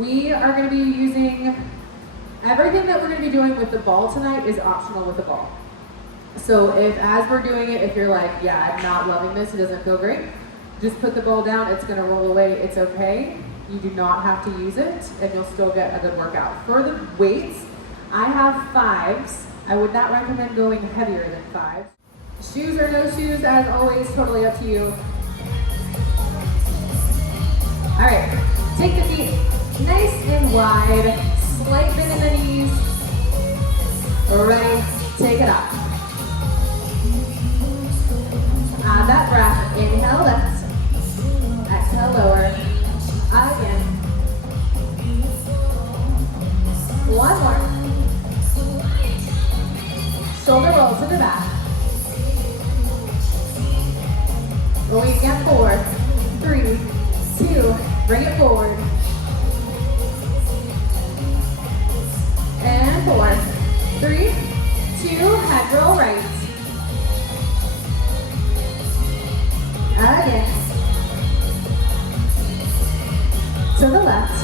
We are going to be using everything that we're going to be doing with the ball tonight is optional with the ball. So if as we're doing it, if you're like, yeah, I'm not loving this, it doesn't feel great, just put the ball down, it's going to roll away, it's okay. You do not have to use it and you'll still get a good workout. For the weights, I have 5s. I would not recommend going heavier than 5. Shoes or no shoes, as always, totally up to you. All right, take the feet nice and wide, slight bend in the knees. Ready, take it up. Add that breath, inhale lift, exhale lower, again. One more. Shoulder roll to the back. We've got 4, 3, 2, bring it forward. And 4, 3, 2, head roll right. Again. To the left.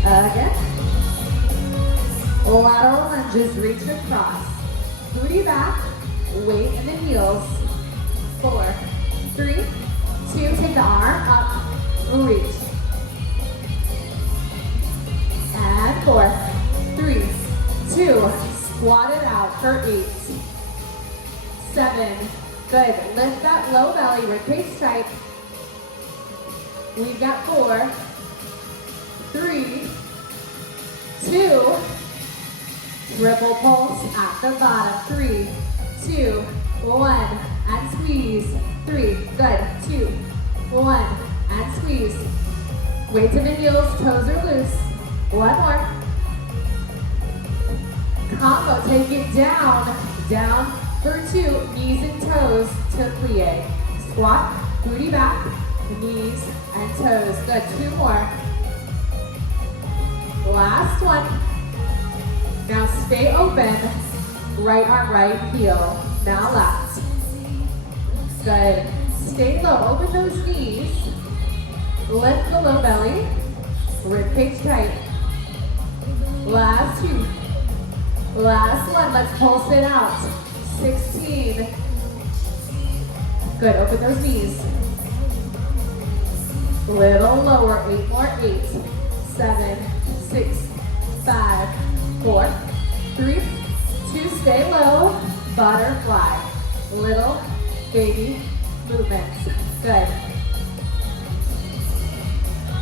Again. Lateral lunges, reach across. Booty back, weight in the heels. 4, 3, 2, take the arm up, reach. And 4, 3, 2, squat it out for 8, 7, good. Lift that low belly, ribcage tight. We've got 4, 3, 2, triple pulse at the bottom. 3, 2, 1, and squeeze. 3, good. 2, 1, and squeeze. Weights in the heels, toes are loose. 1 more. Combo, take it down, down for 2, knees and toes to plie. Squat, booty back, knees and toes. Good, 2 more. Last one. Now stay open, right arm, right heel. Now left. Good. Stay low, open those knees. Lift the low belly, ribcage tight. Last 2. Last one, let's pulse it out. 16. Good, open those knees. Little lower, 8 more, 8, 7, 6, 5, 4, 3, 2, stay low, butterfly. Little baby movements. Good.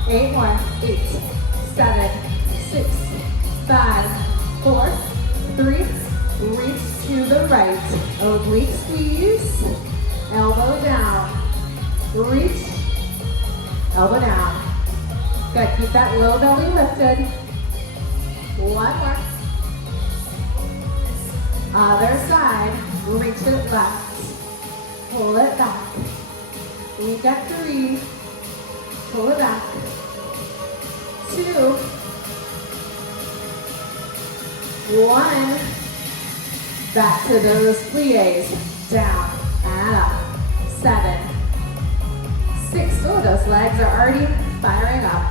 8 more, 8, 7, 6, 5, 4, 3, reach to the right. Oblique squeeze, elbow down. Reach, elbow down. Good, keep that low belly lifted. 1 more. Other side, reach it left. Pull it back. We've got 3. Pull it back. 2. 1. Back to those plies. Down and up. 7. 6. Oh, those legs are already firing up.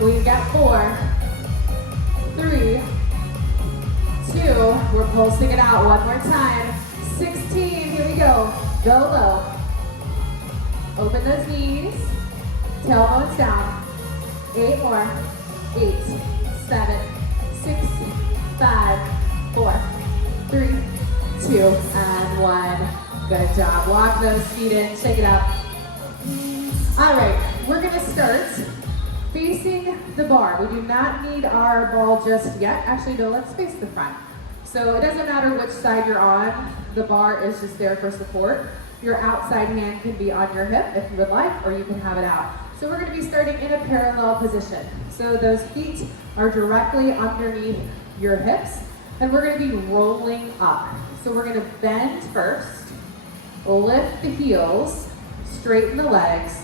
We've got 4. 3, 2, we're pulsing it out one more time. 16, here we go. Go low. Open those knees. Tailbones down. 8 more. 8, 7, 6, 5, 4, 3, 2, and 1. Good job. Walk those feet in. Shake it out. All right, we're gonna start facing the bar. We do not need our ball just yet. Actually, no, let's face the front. So it doesn't matter which side you're on. The bar is just there for support. Your outside hand can be on your hip if you would like, or you can have it out. So we're going to be starting in a parallel position. So those feet are directly underneath your hips, and we're going to be rolling up. So we're going to bend first, lift the heels, straighten the legs,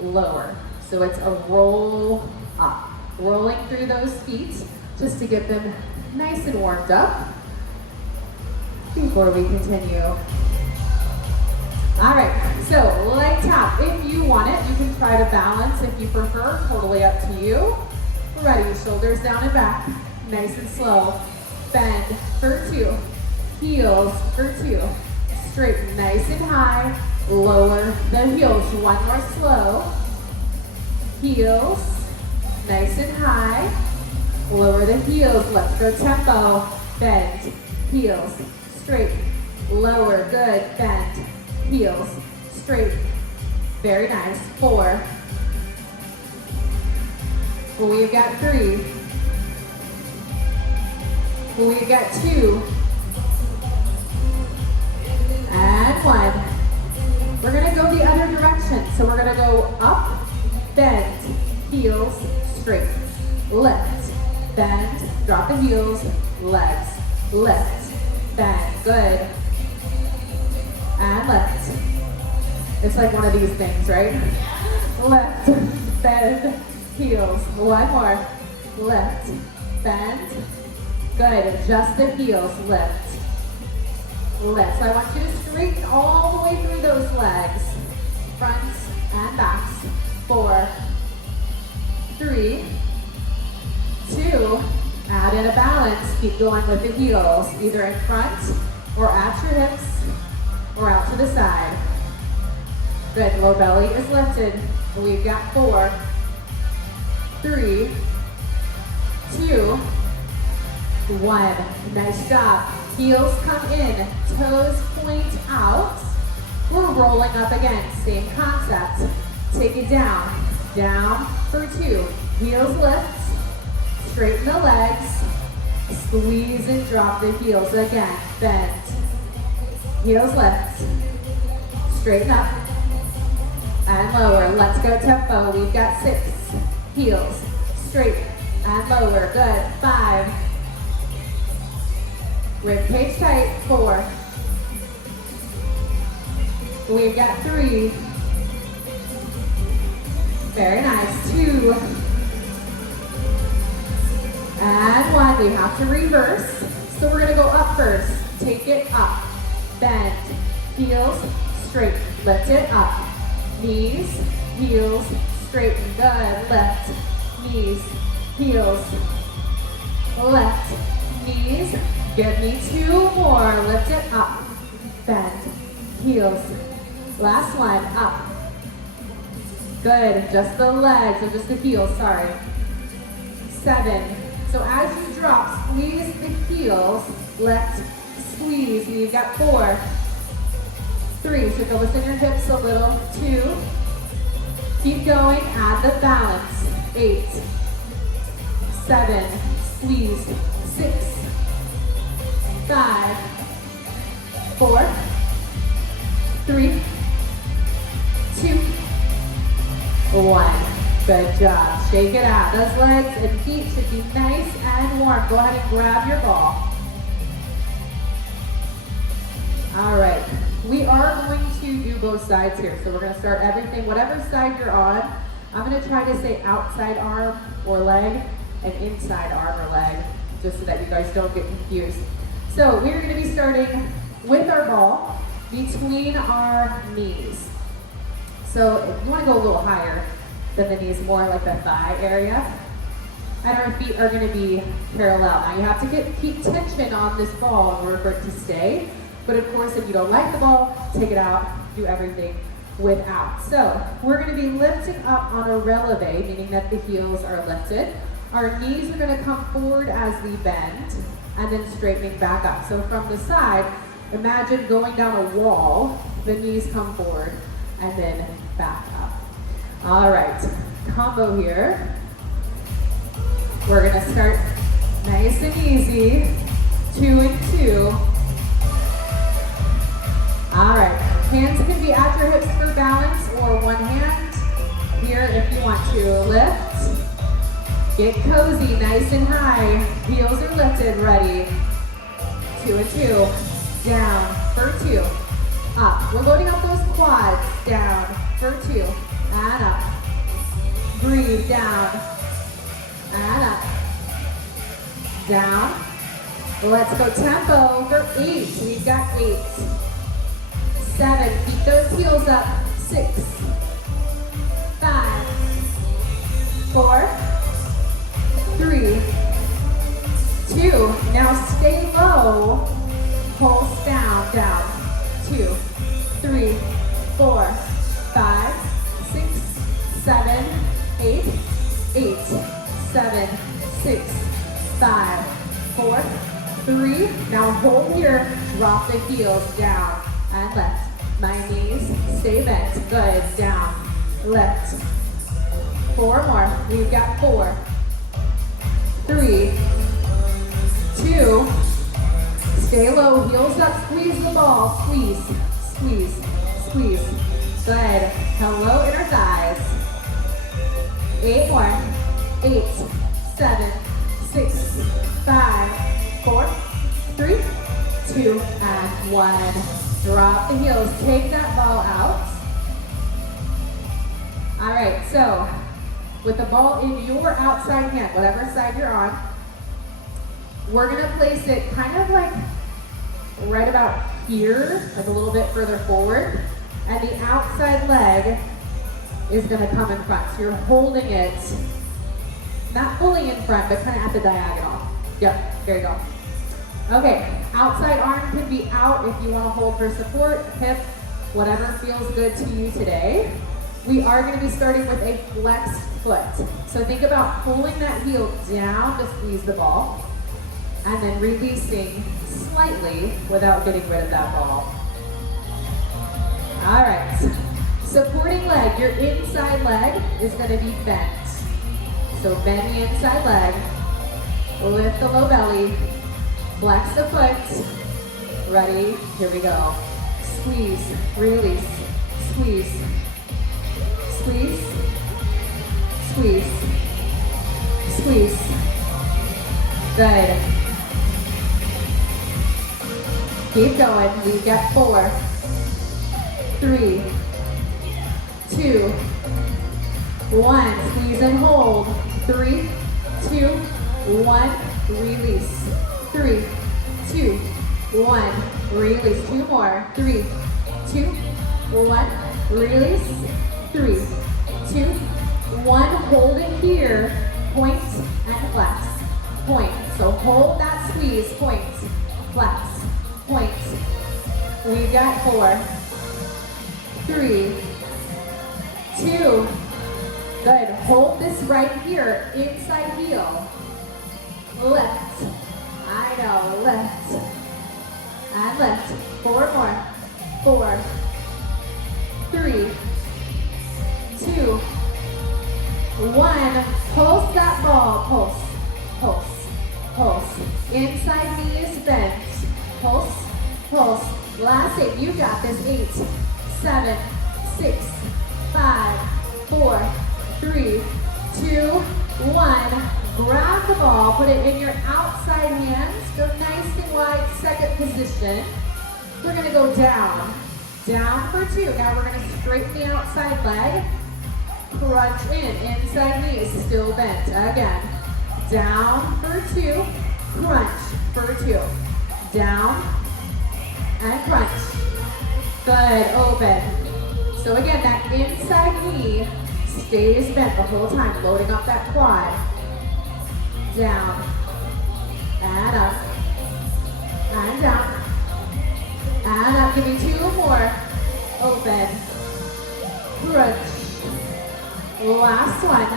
lower. So it's a roll up. Rolling through those feet just to get them nice and warmed up before we continue. All right, so leg tap. If you want it, you can try to balance if you prefer, totally up to you. Ready, shoulders down and back, nice and slow. Bend for 2, heels for 2. Straighten nice and high, lower the heels. One more slow. Heels, nice and high, lower the heels. Let's go tempo. Bend, heels, straight, lower, good, bend, heels, straight. Very nice. 4. We've got 3. We've got 2. And 1. We're gonna go the other direction. So we're gonna go up, bend, heels, straight, lift, bend, drop the heels, legs, lift, bend, good, and lift. It's like one of these things, right? Lift, bend, heels, one more, lift, bend, good, adjust the heels, lift, lift. So I want you to straighten all the way through those legs, fronts and backs. 4, 3, 2, add in a balance. Keep going with the heels, either in front or at your hips or out to the side. Good, low belly is lifted. We've got 4, 3, 2, 1. Nice job. Heels come in, toes point out. We're rolling up again, same concept. Take it down, down for 2. Heels lift, straighten the legs, squeeze and drop the heels again. Bend, heels lift, straighten up, and lower. Let's go tempo. We've got 6. Heels, straight and lower. Good. 5. Rib cage tight. 4. We've got 3. Very nice. 2. And 1. We have to reverse. So we're going to go up first. Take it up. Bend. Heels straight. Lift it up. Knees, heels, straighten. Good. Lift. Knees, heels. Lift. Knees. Give me 2 more. Lift it up. Bend. Heels. Last one. Up. Good, just the legs, or just the heels, sorry. 7. So as you drop, squeeze the heels, lift, squeeze. We've got 4, 3, so go listen your hips a little. 2, keep going, add the balance. 8, 7, squeeze. 6, 5, 4, 3, 2, 1. Good job. Shake it out. Those legs and feet should be nice and warm. Go ahead and grab your ball. All right. We are going to do both sides here. So we're going to start everything, whatever side you're on. I'm going to try to say outside arm or leg and inside arm or leg, just so that you guys don't get confused. So we're going to be starting with our ball between our knees. So if you want to go a little higher than the knees, more like the thigh area. And our feet are going to be parallel. Now you have to keep tension on this ball in order for it to stay. But of course, if you don't like the ball, take it out, do everything without. So we're going to be lifting up on a releve, meaning that the heels are lifted. Our knees are going to come forward as we bend and then straightening back up. So from the side, imagine going down a wall, the knees come forward and then back up. All right, combo here. We're gonna start nice and easy, 2 and 2. All right, hands can be at your hips for balance or one hand here if you want to. Lift, get cozy, nice and high. Heels are lifted, ready. 2 and 2, down for 2. Up, we're loading up those quads, down for 2, and up. Breathe, down, and up. Down. Let's go tempo for 8. We've got 8, 7, keep those heels up, 6, 5, 4, 3, 2, now stay low, pulse down, down, 2, 3, 4, 5, 6, 7, 8, 8, 7, 6, 5, 4, 3, now hold here, drop the heels down and left, my knees stay bent, good, down, left, 4 more, we've got 4, 3, 2, stay low, heels up, squeeze the ball, squeeze, squeeze, squeeze, good, hello inner thighs, 8 more, 8, 7, 6, 5, 4, 3, 2, and 1, drop the heels, take that ball out. All right, so with the ball in your outside hand, whatever side you're on, we're gonna place it kind of like right about here, like a little bit further forward, and the outside leg is gonna come in front. So you're holding it, not fully in front, but kind of at the diagonal. Yep, there you go. Okay, outside arm can be out if you wanna hold for support, hip, whatever feels good to you today. We are gonna be starting with a flexed foot. So think about pulling that heel down to squeeze the ball, and then releasing slightly without getting rid of that ball. All right, supporting leg, your inside leg is gonna be bent. So bend the inside leg, lift the low belly, flex the foot. Ready, here we go. Squeeze, release, squeeze, squeeze, squeeze, squeeze. Good. Keep going, we've got 4, 3, 2, 1, squeeze and hold, 3, 2, 1, release, 3, 2, 1, release, 2 more, 3, 2, 1, release, 3, 2, 1, hold it here, point and flex, point, so hold that squeeze, point, flex, point, we've got 4, 3, 2, good, hold this right here, inside heel, left, I know, left, and left, 4 more, 4, 3, 2, 1, pulse that ball, pulse, pulse, pulse, inside knee is bent, pulse, pulse, last 8, you got this, 8, 7, 6, 5, 4, 3, 2, 1, grab the ball, put it in your outside hands, go nice and wide, second position. We're gonna go down, down for 2. Now we're gonna straighten the outside leg, crunch in, inside knee is still bent. Again, down for 2, crunch for 2. Down and crunch. Good, open. So again, that inside knee stays bent the whole time, loading up that quad. Down, and up, and down, and up. Give me 2 more. Open, crunch. Last one,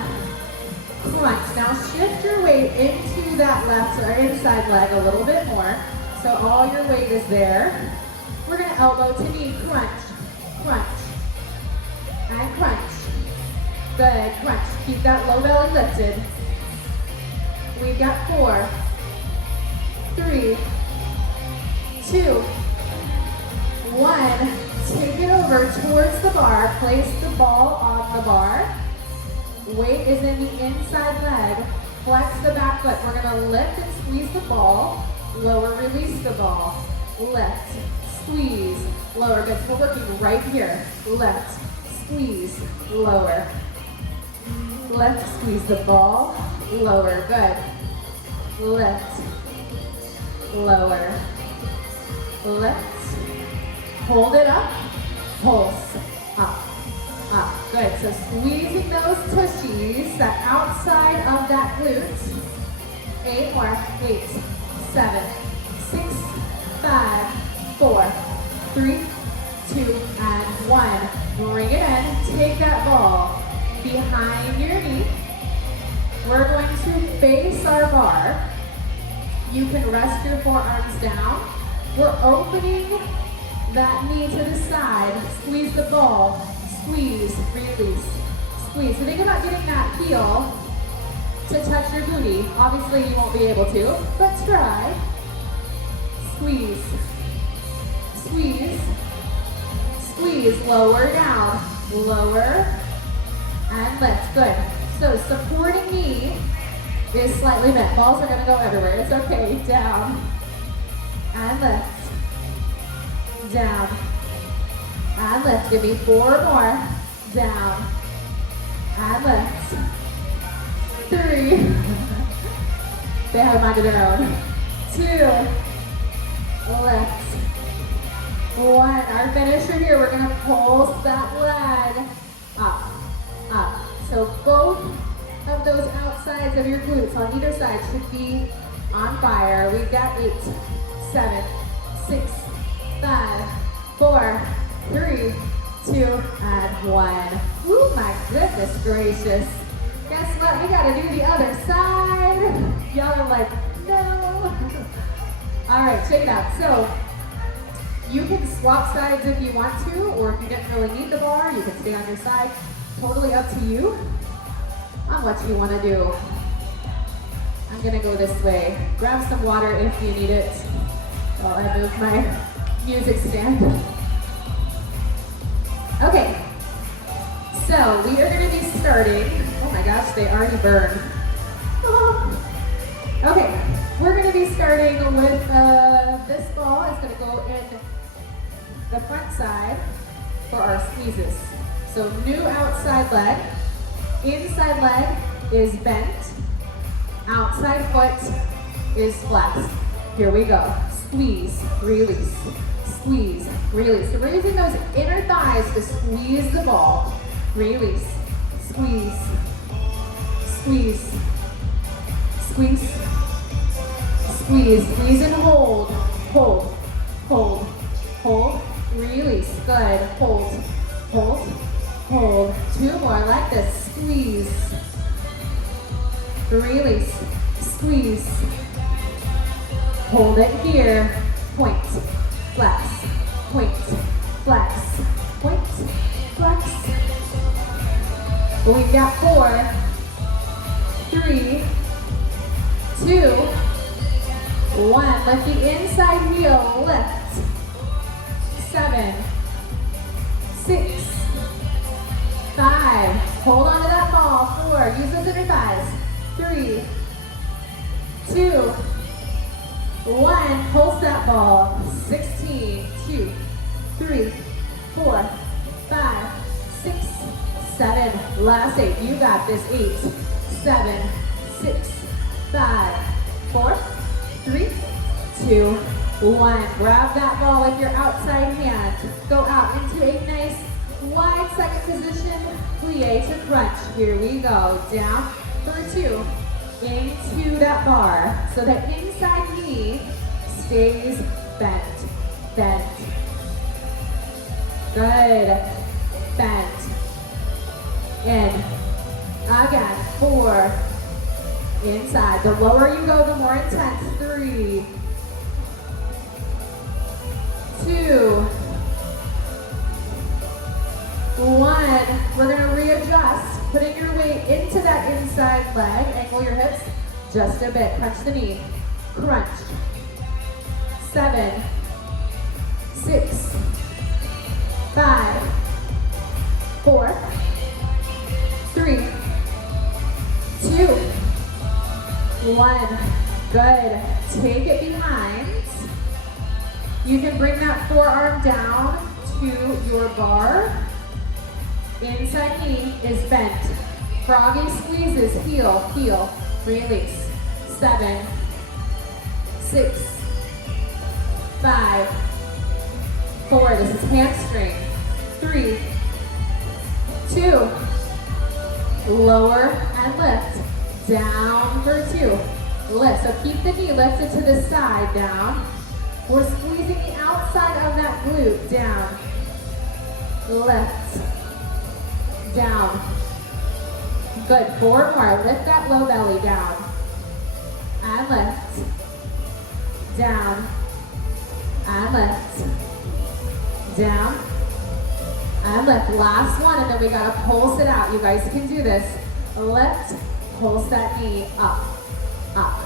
crunch. Now shift your weight into that left or inside leg a little bit more, so all your weight is there. We're gonna elbow to knee, crunch, crunch, and crunch. Good, crunch. Keep that low belly lifted. We've got 4, 3, 2, 1. Take it over towards the bar. Place the ball on the bar. Weight is in the inside leg. Flex the back foot. We're gonna lift and squeeze the ball. Lower, release the ball. Lift, squeeze, lower. Good, so we're working right here. Lift, squeeze, lower. Lift, squeeze the ball. Lower, good. Lift, lower, lift, hold it up, pulse, up, up. Good, so squeezing those tushies, that outside of that glute. 8 more, 8, 7, 6, 5, 4, 3, 2, and 1. Bring it in, take that ball behind your knee. We're going to face our bar. You can rest your forearms down. We're opening that knee to the side. Squeeze the ball, squeeze, release, squeeze. So think about getting that heel to touch your booty. Obviously you won't be able to, but try. Squeeze, squeeze, squeeze, lower down, lower, and lift, good. So supporting knee is slightly bent. Balls are gonna go everywhere, it's okay. Down, and lift, down, and lift. Give me 4 more, down, and lift. 3, they have a mind of their own. 2, lift. 1, our finisher here, we're gonna pulse that leg up, up. So both of those outsides of your glutes on either side should be on fire. We've got 8, 7, 6, 5, 4, 3, 2, and 1. Ooh, my goodness gracious. Guess what? We gotta do the other side. Y'all are like, no. All right, check it out. So you can swap sides if you want to, or if you didn't really need the bar, you can stay on your side. Totally up to you on what you want to do. I'm gonna go this way. Grab some water if you need it while I move my music stand. Okay, so we are gonna be starting. Oh my gosh, they already burned. Oh. Okay, we're gonna be starting with this ball. It's gonna go in the front side for our squeezes. So new outside leg, inside leg is bent, outside foot is flexed. Here we go. Squeeze, release, squeeze, release. So we're using those inner thighs to squeeze the ball. Release, squeeze, squeeze, squeeze, squeeze, squeeze and hold, hold, hold, hold, release. Good, hold, hold, hold. 2 more like this. Squeeze, release, squeeze. Hold it here. Point, flex, point, flex, point, flex. We've got 4, 3, 2, 1. Lift the inside heel. Lift. 7, 6, 5. Hold on to that ball. 4. Use those inner thighs. 3, 2, 1. Pulse that ball. 16, 2, 3, 4, 5, 6, 7. Last 8. You got this. 8, 7, 6, 5, 4, 3, 2, 1. Grab that ball with your outside hand. Go out into a nice wide second position, plie to crunch. Here we go. Down for 2. Into that bar. So that inside knee stays bent. Bent. Good. Bent. In. Again. 4. Inside. The lower you go, the more intense. 3, 2, 1. We're gonna readjust. Putting your weight into that inside leg. Angle your hips just a bit. Crunch the knee. Crunch. 7, 6, 5, 4, 3, 2, 1. Good. Take it behind. You can bring that forearm down to your bar. Inside knee is bent. Froggy squeezes, heel, heel, release. 7, 6, 5, 4. This is hamstring. 3, 2, lower and lift, down for 2, lift. So keep the knee lifted to the side, down. We're squeezing the outside of that glute, down, lift, down. Good, 4 more, lift that low belly, down, and lift, down, and lift, down, and lift. Last one, and then we gotta pulse it out. You guys can do this. Lift, pulse that knee up, up.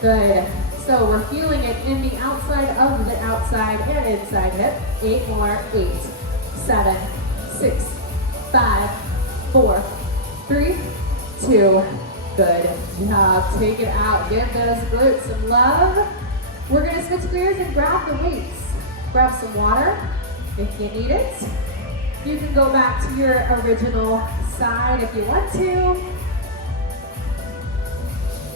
Good. So we're feeling it in the outside of the outside and inside hip. 8 more, 8, 7, 6, 5, 4, 3, 2. Good job. Take it out. Give those glutes some love. We're gonna switch gears and grab the weights. Grab some water if you need it. You can go back to your original side if you want to.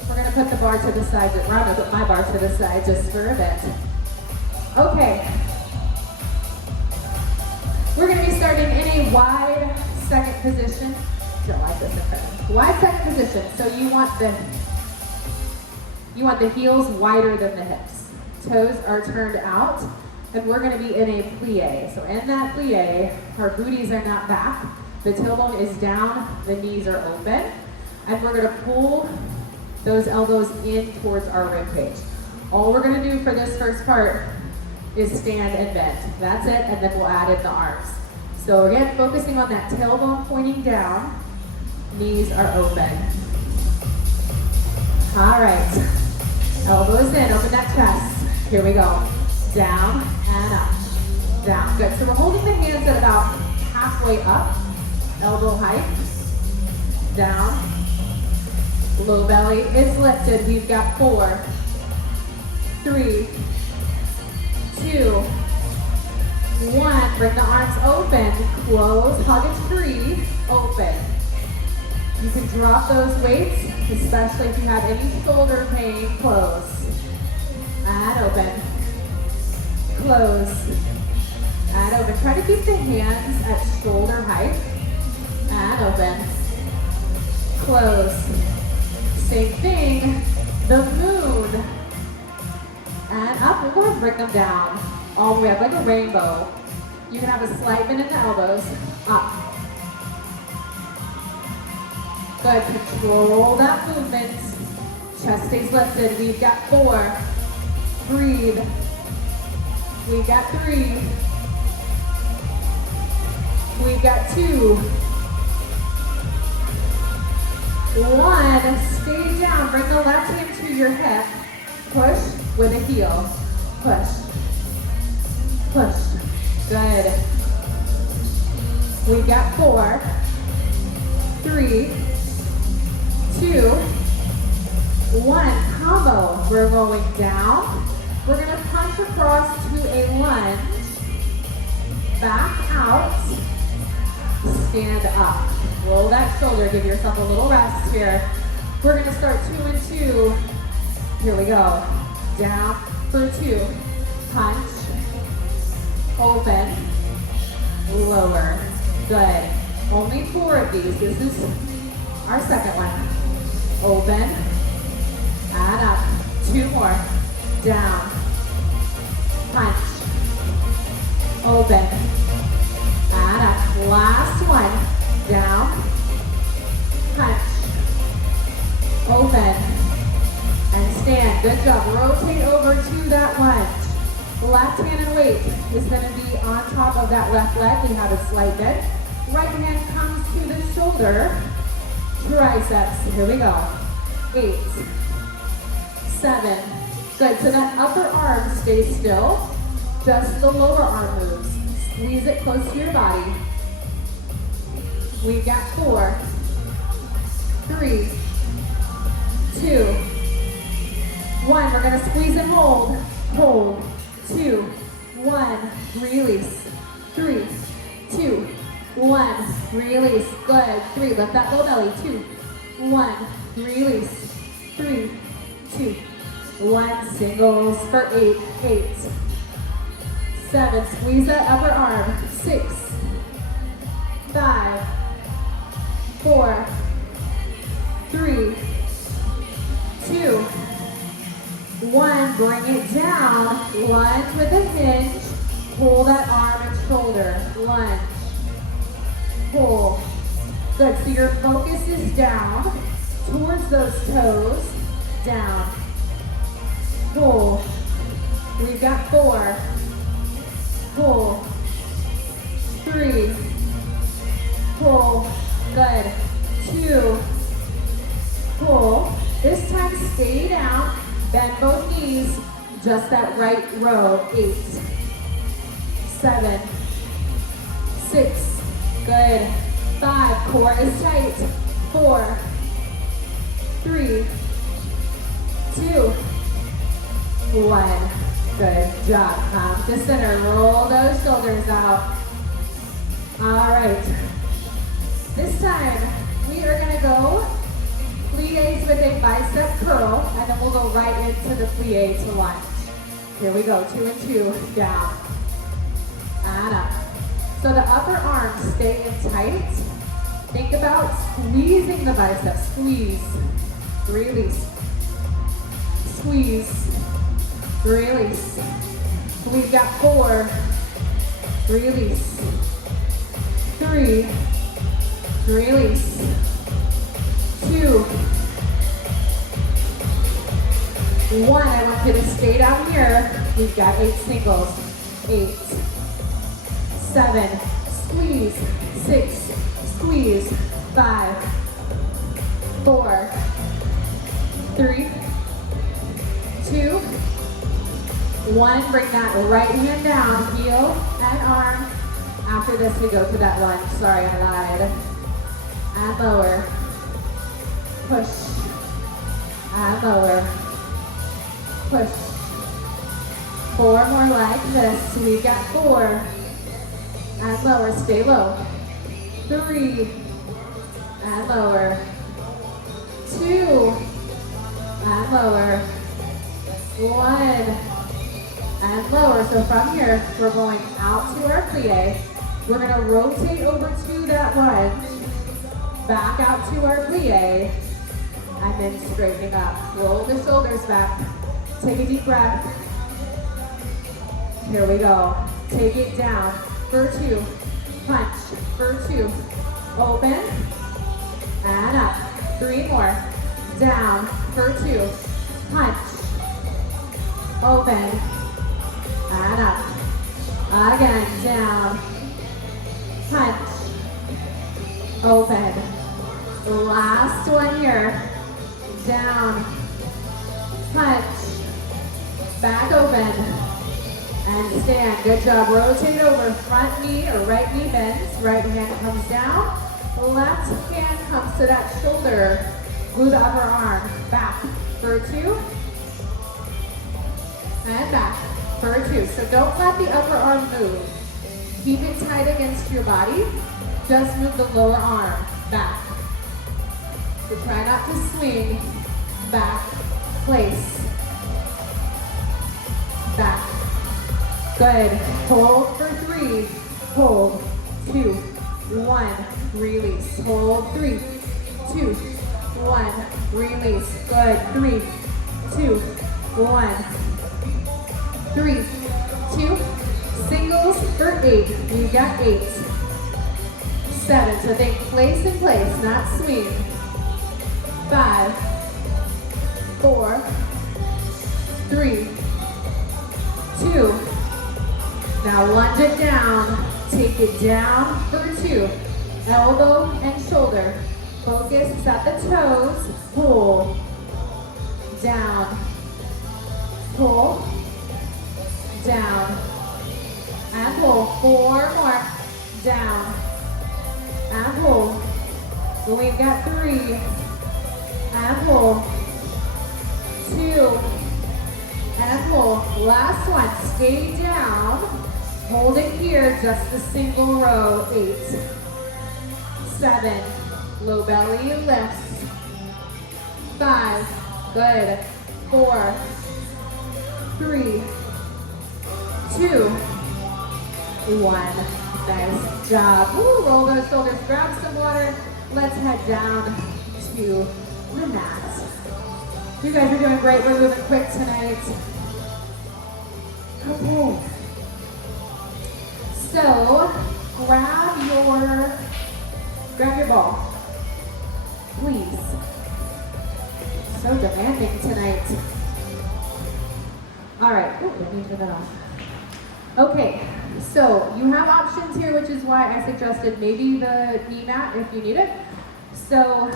We're gonna put the bar to the side. I'm gonna put my bar to the side just for a bit. Okay. We're gonna be starting in a wide second position. Don't like this in front of me. Wide second position. So you want the heels wider than the hips. Toes are turned out, and we're gonna be in a plie. So in that plie, our booties are not back. The tailbone is down, the knees are open, and we're gonna pull those elbows in towards our rib cage. All we're gonna do for this first part is stand and bend. That's it, and then we'll add in the arms. So again, focusing on that tailbone pointing down, knees are open. All right, elbows in, open that chest. Here we go, down and up, down. Good, so we're holding the hands at about halfway up, elbow height, down. Low belly is lifted. We've got 4, 3, 2, 1. Bring the arms open. Close. Hug a tree. Open. You can drop those weights, especially if you have any shoulder pain. Close. And open. Close. And open. Try to keep the hands at shoulder height. And open. Close. Same thing, the moon, and up. We're going to bring them down all the way up like a rainbow. You can have a slight bend in the elbows, up. Good, control that movement. Chest stays lifted. We've got 4, breathe. We've got 3, we've got 2, 1, stay down, bring the left hand to your hip, push with a heel, push, push, good. We've got 4, 3, 2, 1, combo. We're going down, we're gonna punch across to a lunge, back out, stand up. Roll that shoulder, give yourself a little rest here. We're gonna start 2 and 2. Here we go. Down for 2. Punch. Open. Lower. Good. Only 4 of these. This is our second one. Open. And up. 2 more. Down. Punch. Open. And up. Last one. Down, punch, open, and stand. Good job. Rotate over to that lunge. Left hand and weight is going to be on top of that left leg. We have a slight bend. Right hand comes to the shoulder. Triceps. Here we go. 8, 7. Good. So that upper arm stays still. Just the lower arm moves. Squeeze it close to your body. We've got 4, 3, 2, 1. We're gonna squeeze and hold. Hold. 2, 1. Release. 3, 2, 1. Release. Good. 3. Lift that low belly. 2, 1. Release. 3, 2, 1. Singles for 8. 8, 7. Squeeze that upper arm. 6, 5, 4, 3, 2, 1. Bring it down. Lunge with a hinge. Pull that arm and shoulder. Lunge. Pull. Good. So your focus is down towards those toes. Down. Pull. We've got 4. Pull. 3. Pull. Good. 2. Pull. This time stay down. Bend both knees. Just that right row. 8. 7. 6. Good. 5. Core is tight. 4. 3. 2. 1. Good job. Come to center. Roll those shoulders out. All right. This time, we are going to go plies with a bicep curl, and then we'll go right into the plie to lunge. Here we go. 2 and 2. Down. And up. So the upper arms stay in tight. Think about squeezing the biceps. Squeeze. Release. Squeeze. Release. We've got 4. Release. 3. Release. 2. 1. I want you to stay down here. We've got 8 singles. 8. 7. Squeeze. 6. Squeeze. 5. 4. 3. 2. 1. Bring that right hand down. Heel and arm. After this, we go to that lunge. Sorry, I lied. And lower. Push. And lower. Push. 4 more like this. We've got 4. And lower. Stay low. 3. And lower. 2. And lower. 1. And lower. So from here, we're going out to our plie. We're going to rotate over to that lunge. Back out to our plie. And then straightening up. Roll the shoulders back. Take a deep breath. Here we go. Take it down. For 2. Punch. For 2. Open. And up. 3 more. Down. For 2. Punch. Open. And up. Again. Down. Punch. Open. Last one here. Down. Punch. Back open. And stand. Good job. Rotate over. Front knee or right knee bends. Right hand comes down. Left hand comes to that shoulder. Glute the upper arm. Back. For 2. And back. For 2. So don't let the upper arm move. Keep it tight against your body. Just move the lower arm. Back. So try not to swing. Back. Place. Back. Good. Hold for 3. Hold. 2. 1. Release. Hold. 3. 2. 1. Release. Good. 3. 2. 1. 3. 2. Singles for 8. We've got 8. 7. So think place in place, not swing. 5. 4. 3. 2. Now lunge it down. Take it down for 2. Elbow and shoulder. Focus is at the toes. Pull. Down. Pull. Down. And pull. 4 more. Down. And pull. We've got 3. And pull. 2. And pull. Last one. Stay down. Hold it here, just a single row. 8. 7. Low belly lifts. 5. Good. 4. 3. 2. 1. Nice job. Woo, roll those shoulders, grab some water. Let's head down to the mat. You guys are doing great. We're moving quick tonight. Okay. So, grab your ball, please. So demanding tonight. All right. Ooh, let me turn that off. Okay. So you have options here, which is why I suggested maybe the knee mat if you need it. So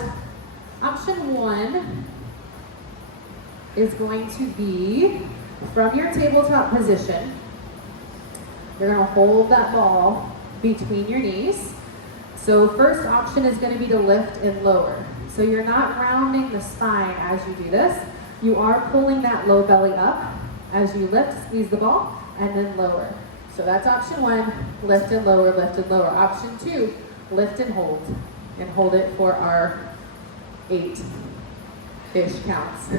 option 1 is going to be from your tabletop position. You're going to hold that ball between your knees. So first option is going to be to lift and lower. So you're not rounding the spine as you do this. You are pulling that low belly up as you lift, squeeze the ball, and then lower. So that's option 1, lift and lower, lift and lower. Option 2, lift and hold it for our 8-ish counts.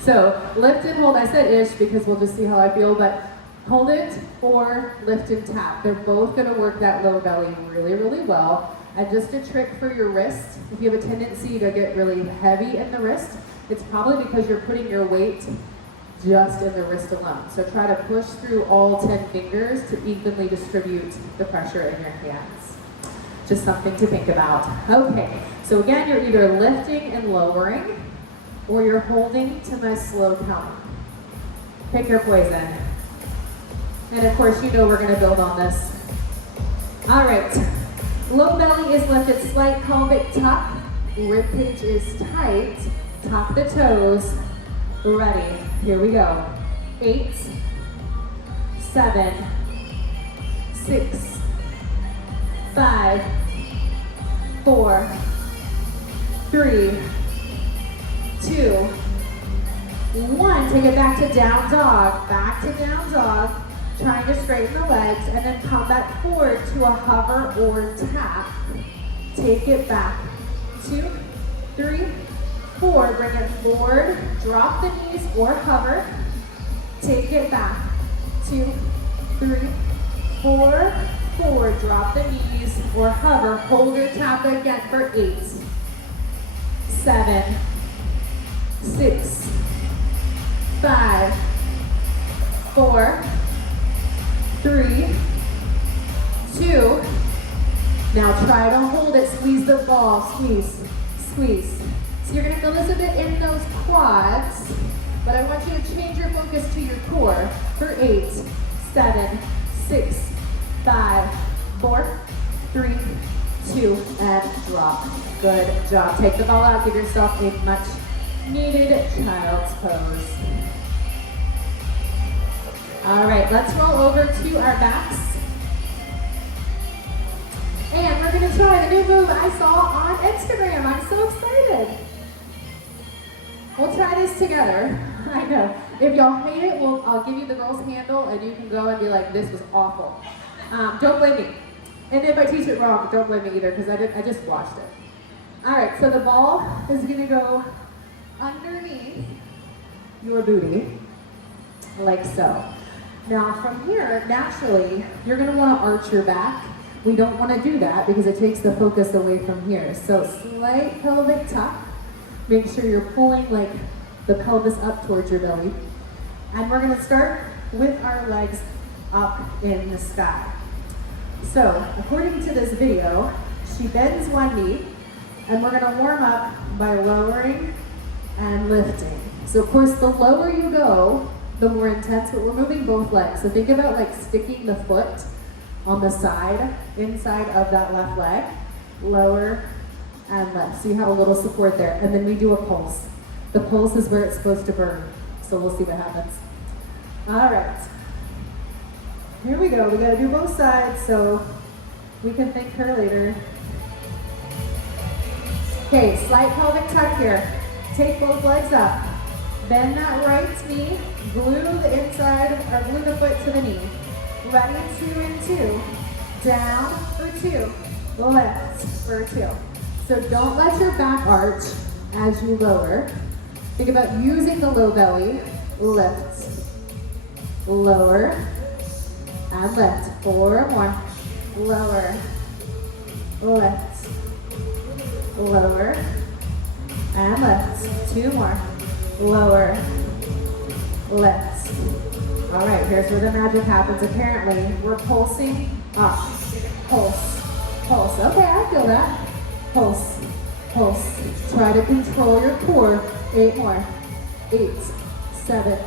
So lift and hold, I said ish because we'll just see how I feel, but hold it or lift and tap. They're both gonna work that low belly really, really well. And just a trick for your wrist, if you have a tendency to get really heavy in the wrist, it's probably because you're putting your weight just in the wrist alone. So try to push through all 10 fingers to evenly distribute the pressure in your hands. Just something to think about. Okay, so again, you're either lifting and lowering, or you're holding to my slow count. Pick your poison. And of course, you know we're gonna build on this. All right, low belly is lifted, slight pelvic tuck, rib cage is tight, top the toes, ready, here we go. 8, 7, 6, 5, 4, 3, 2, 1. Take it back to down dog, trying to straighten the legs, and then come back forward to a hover or tap. Take it back, 2, 3, 4, bring it forward, drop the knees or hover. Take it back, 2, 3, 4, 4, drop the knees or hover, hold or tap again for 8, 7, 6, 5, 4, 3, 2. Now try to hold it, squeeze the ball, squeeze, squeeze. So you're gonna feel this a bit in those quads, but I want you to change your focus to your core for 8, 7, 6, 5, 4, 3, 2, and drop. Good job. Take the ball out, give yourself a much needed child's pose. All right, let's roll over to our backs. And we're gonna try the new move I saw on Instagram. I'm so excited. We'll try this together. I know. If y'all hate it, I'll give you the girl's handle and you can go and be like, this was awful. Don't blame me. And if I teach it wrong, don't blame me either because I just watched it. All right, so the ball is gonna go underneath your booty, like so. Now from here, naturally, you're gonna wanna arch your back. We don't wanna do that because it takes the focus away from here. So slight pelvic tuck. Make sure you're pulling like the pelvis up towards your belly. And we're gonna start with our legs up in the sky. So according to this video, she bends one knee and we're gonna warm up by lowering and lifting. So of course, the lower you go, the more intense, but we're moving both legs. So think about like sticking the foot on the side, inside of that left leg, lower and lift. So you have a little support there. And then we do a pulse. The pulse is where it's supposed to burn. So we'll see what happens. All right. Here we go. We gotta do both sides so we can thank her later. Okay, slight pelvic tuck here. Take both legs up. Bend that right knee, glue the inside, or glue the foot to the knee. Ready, 2 and 2. Down for 2. Lift for 2. So don't let your back arch as you lower. Think about using the low belly. Lift, lower, and lift. 4 more. lower, lift, lower, and lift. 2 more, lower, lift. All right, here's where the magic happens. Apparently, we're pulsing up, pulse, pulse. Okay, I feel that. Pulse, pulse. Try to control your core. 8 more, 8, 7,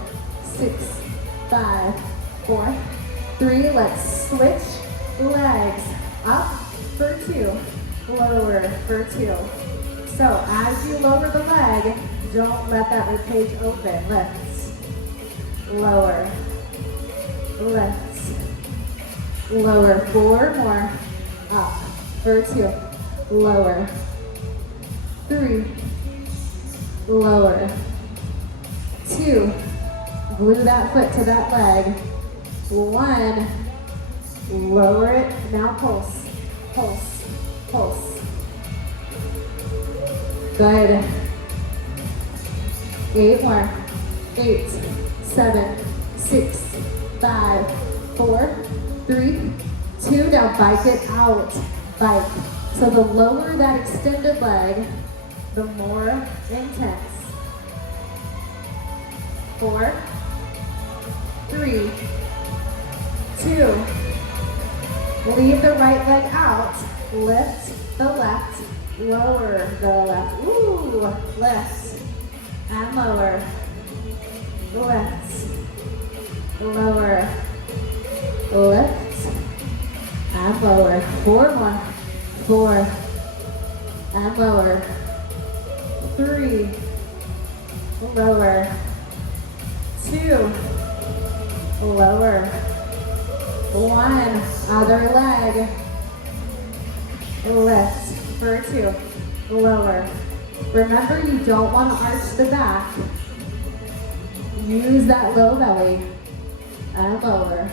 6, 5, 4, 3. Let's switch legs. Up for 2, lower for 2. So as you lower the leg, don't let that ribcage open. Lift, lower, lift, lower. 4 more. Up for 2, lower, 3, lower, 2. Glue that foot to that leg. 1, lower it. Now pulse, pulse, pulse. Good. 8 more. 8, 7, 6, 5, 4, 3, 2. Now bike it out. Bike. So the lower that extended leg, the more intense. 4, 3, 2. Leave the right leg out. Lift the left. Lower the left. Ooh, lift and lower. Lift, lower, lift and lower. 4 more. 4 and lower. 3, lower. 2, lower. 1, other leg. Lift for 2, lower. Remember, you don't want to arch the back. Use that low belly and lower.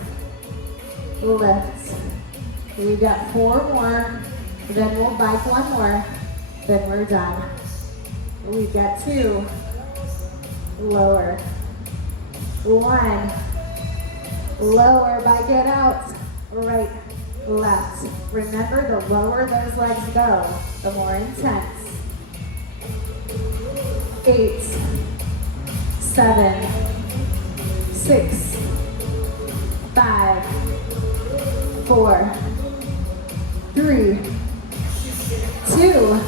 Lift. We got 4 more, then we'll bike 1 more, then we're done. We got 2, lower. 1, lower, bike it out. Right, left. Remember, the lower those legs go, the more intense. 8, 7, 6, 5, 4, 3, 2,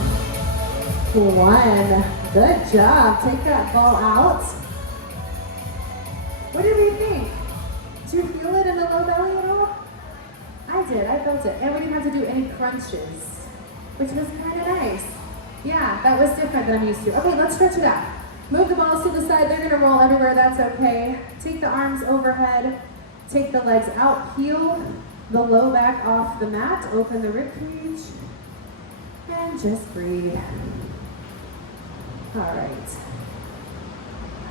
1. Good job. Take that ball out. What did we think? Did you feel it in the low belly at all? I did. I felt it. And we didn't have to do any crunches, which was kind of nice. Yeah, that was different than I'm used to. Okay, let's stretch it out. Move the balls to the side. They're going to roll everywhere. That's okay. Take the arms overhead. Take the legs out. Peel the low back off the mat. Open the ribcage. And just breathe. All right.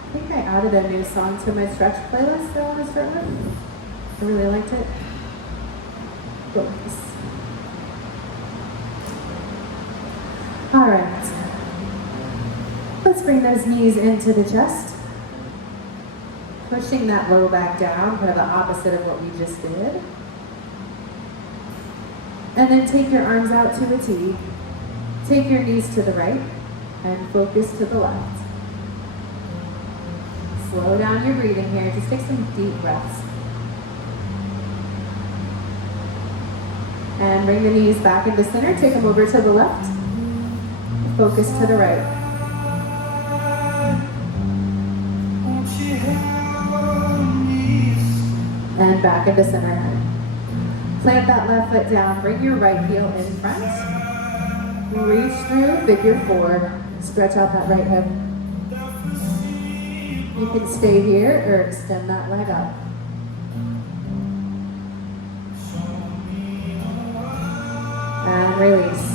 I think I added a new song to my stretch playlist that I want to start with. I really liked it. Focus. All right. Let's bring those knees into the chest. Pushing that low back down, kind of the opposite of what we just did. And then take your arms out to a T. Take your knees to the right and focus to the left. Slow down your breathing here. Just take some deep breaths. And bring the knees back into center. Take them over to the left. Focus to the right. And back into center. Plant that left foot down. Bring your right heel in front. Reach through, figure 4. Stretch out that right hip. You can stay here or extend that leg up. And release.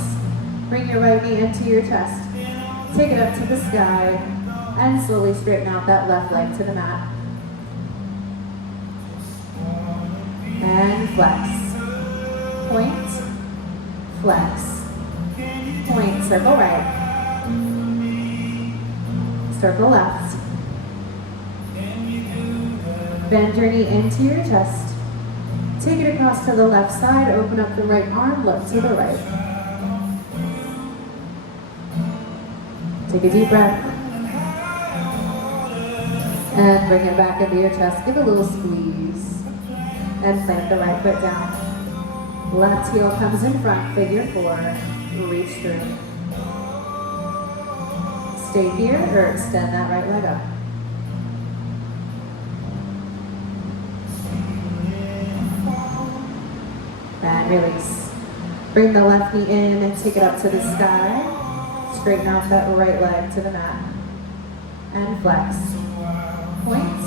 Bring your right knee into your chest. Take it up to the sky. And slowly straighten out that left leg to the mat. And flex. Point, flex. Point, circle right. Circle left. Bend your knee into your chest. Take it across to the left side, open up the right arm, look to the right. Take a deep breath. And bring it back into your chest. Give a little squeeze. And plant the right foot down. Left heel comes in front, figure 4. Reach through. Stay here or extend that right leg up. And release. Bring the left knee in and take it up to the sky. Straighten out that right leg to the mat. And flex. Point.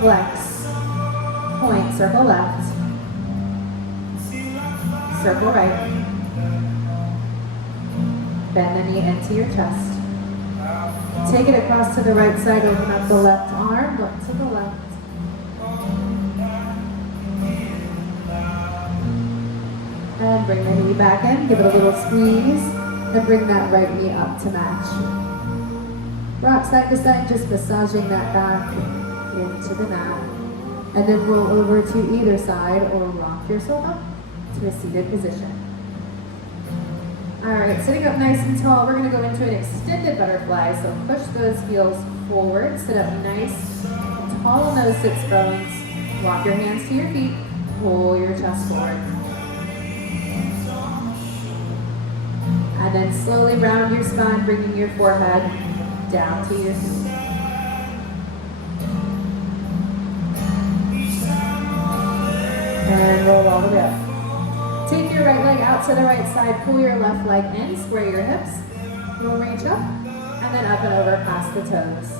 Flex. Point. Circle left. Circle right. Bend the knee into your chest. Take it across to the right side, open up the left arm, look to the left. And bring the knee back in, give it a little squeeze, and bring that right knee up to match. Rock side to side, just massaging that back into the mat. And then roll over to either side or rock yourself up to a seated position. All right, sitting up nice and tall, we're gonna go into an extended butterfly. So push those heels forward, sit up nice, tall on those sits bones. Walk your hands to your feet, pull your chest forward. And then slowly round your spine, bringing your forehead down to your feet. And roll all the way up. Take your right leg out to the right side, pull your left leg in, square your hips. We'll reach up, and then up and over past the toes.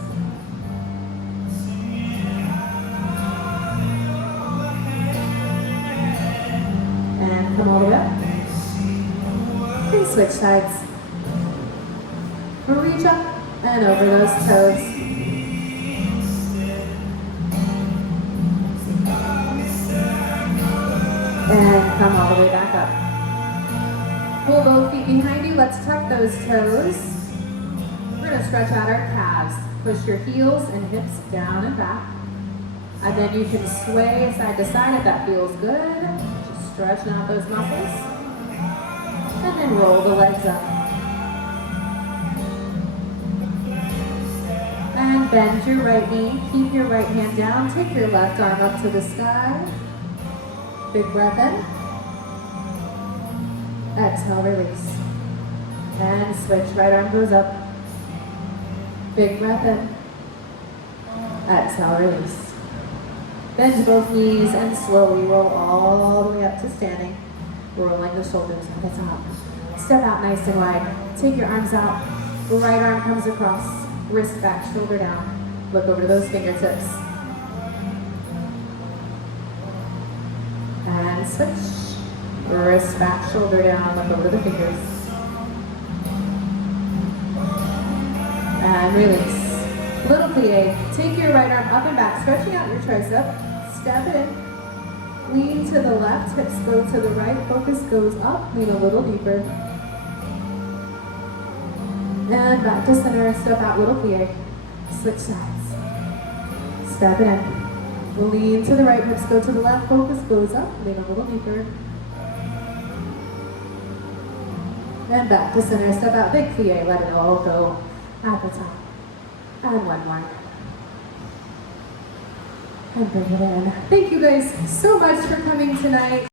And come all the way up. And switch sides. We'll reach up and over those toes. And come all the way back up. Pull both feet behind you. Let's tuck those toes. We're going to stretch out our calves. Push your heels and hips down and back. And then you can sway side to side if that feels good. Just stretching out those muscles. And then roll the legs up. And bend your right knee. Keep your right hand down. Take your left arm up to the sky. Big breath in. Exhale, release. And switch, right arm goes up. Big breath in. Exhale, release. Bend both knees and slowly roll all the way up to standing. Rolling the shoulders at the top. Step out nice and wide. Take your arms out. Right arm comes across. Wrist back, shoulder down. Look over to those fingertips. And switch. Wrist back, shoulder down, look over the fingers. And release. Little plie. Take your right arm up and back, stretching out your tricep. Step in. Lean to the left, hips go to the right, focus goes up, lean a little deeper. And back to center, step out, little plie. Switch sides. Step in. Lean to the right, hips go to the left, focus goes up, lean a little deeper. And back to center, step out, big plie, let it all go at the top. And one more. And bring it in. Thank you guys so much for coming tonight.